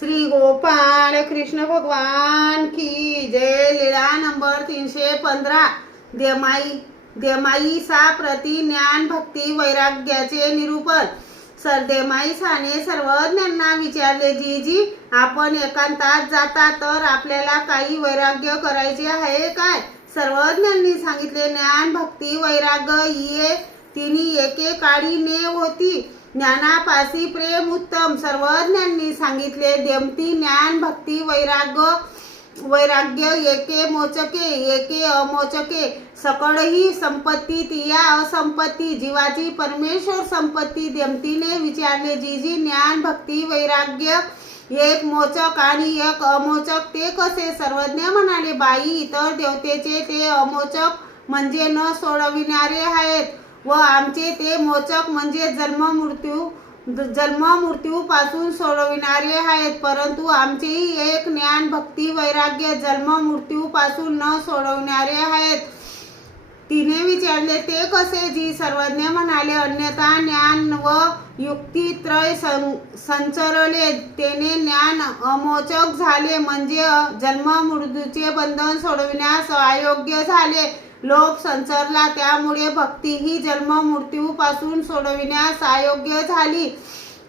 श्री गोपाळ कृष्ण भगवान की जय लीळा नंबर तीनशे पंधरा. देमाई देमाई सा प्रति ज्ञान भक्ती वैराग्याचे निरूपण. सर देमाई साने सर्वज्ञांना विचारले जी जी आपण एकांतात जाता तर आपल्याला काही वैराग्य करायचे आहे काय? सर्वज्ञांनी सांगितले ज्ञान भक्ती वैराग्य ये तिन्ही एके काळी ने होती. ज्ञानापासी प्रेम उत्तम. सर्वज्ञांनी सांगितले देमती ज्ञान भक्ती वैराग्य वैराग्य एके मोचके एके अमोचके. सकळही संपत्ती तिया असंपत्ती. जीवाची परमेश्वर संपत्ती. देमतीने विचारले जी जी ज्ञान भक्ती वैराग्य एक मोचक आणि एक अमोचक ते कसे? सर्वज्ञ म्हणाले बाई इतर देवतेचे ते अमोचक म्हणजे न सोडविणारे आहेत. व आमचे ते मोचक म्हणजे जन्म मृत्यू जन्म मृत्यूपासून सोडविणारे आहेत परंतु आमचेही एक ज्ञान भक्ती वैराग्य जन्म मृत्यूपासून न सोडविणारे आहेत. तिने विचारले ते कसे? जी सर्वज्ञ म्हणाले अन्यथा ज्ञान व युक्तित्रय सं- संचरले. तेने ज्ञान अमोचक झाले म्हणजे जन्म मृत्यूचे बंधन सोडविण्यास अयोग्य झाले. लोभ संचरला त्यामुळे भक्ती ही जन्म मृत्यूपासून सोडविण्यास अयोग्य झाली.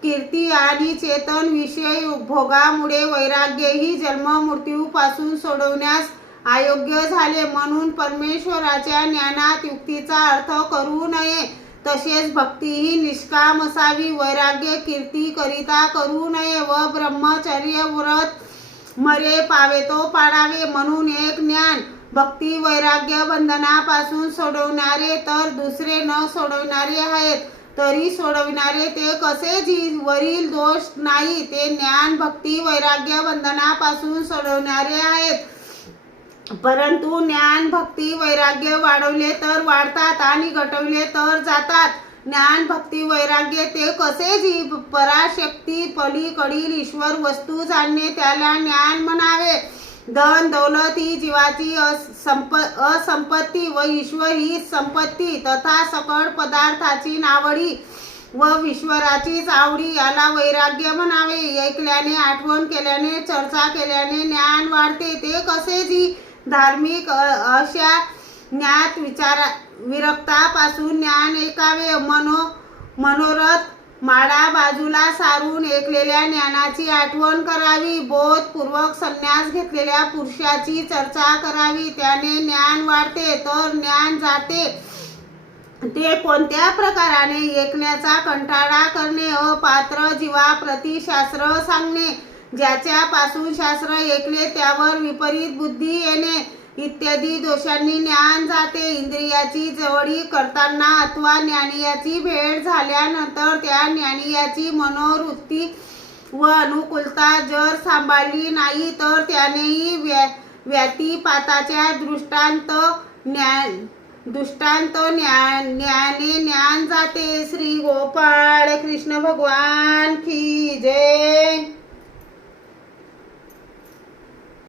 कीर्ती आणि चेतन विषय भोगामुळे वैराग्य ही जन्म मृत्यूपासून सोडवण्यास अयोग्य झाले. म्हणून परमेश्वराच्या ज्ञानात युक्तीचा अर्थ करू नये. तसेच भक्ती ही निष्काम असावी. वैराग्य कीर्ती करिता करू नये व ब्रह्मचर्य व्रत मरे पावे तो पाडावे म्हणून एक ज्ञान भक्ती वैराग्य बंधनापासून सोडवणारे तर दुसरे न सोडवणारे आहेत. तरी सोडविणारे ते कसे जी वरील दोष नाही ते ज्ञान भक्ती वैराग्य बंधनापासून सोडवणारे आहेत. परंतु ज्ञान भक्ती वैराग्य वाढवले तर वाढतात आणि घटवले तर जातात. ज्ञान भक्ती वैराग्य ते कसे जी पराशक्ती पलीकडील ईश्वर वस्तू जाणणे त्याला ज्ञान म्हणावे. धन दौलत ही जीवाची असंप असंपत्ती व ईश्वर ही संपत्ती तथा सकळ पदार्थाची नावडी व ईश्वराचीच आवडी याला वैराग्य म्हणावे. ऐकल्याने आठवण केल्याने चर्चा केल्याने ज्ञान वाढते. ते कसे जी धार्मिक अशा ज्ञात विचारा विरक्तापासून ज्ञान ऐकावे? मनो मनोरथ माळा बाजूला सारून ऐकलेल्या ज्ञानाची आठवण करावी बोधपूर्वक संन्यास घेतलेल्या पुरुषाची चर्चा करावी त्याने ज्ञान वाढते तर ज्ञान जाते. ते कोणत्या प्रकाराने ऐकण्याचा कंटाळा करणे अपात्र जीवाप्रती शास्त्र सांगणे ज्याच्यापासून शास्त्र ऐकले त्यावर विपरीत बुद्धी येणे इत्यादी दोषांनी ज्ञान जाते. इंद्रियाची जवळी करताना अथवा ज्ञानियाची भेट झाल्यानंतर त्या ज्ञानियाची मनोवृत्ती व अनुकूलता जर सांभाळली नाही तर त्यानेही व्या व्यतिपाताच्या दृष्टांत ज्ञान दृष्टांत ज्ञान ज्ञाने ज्ञान जाते. श्री गोपाळ कृष्ण भगवान की जय.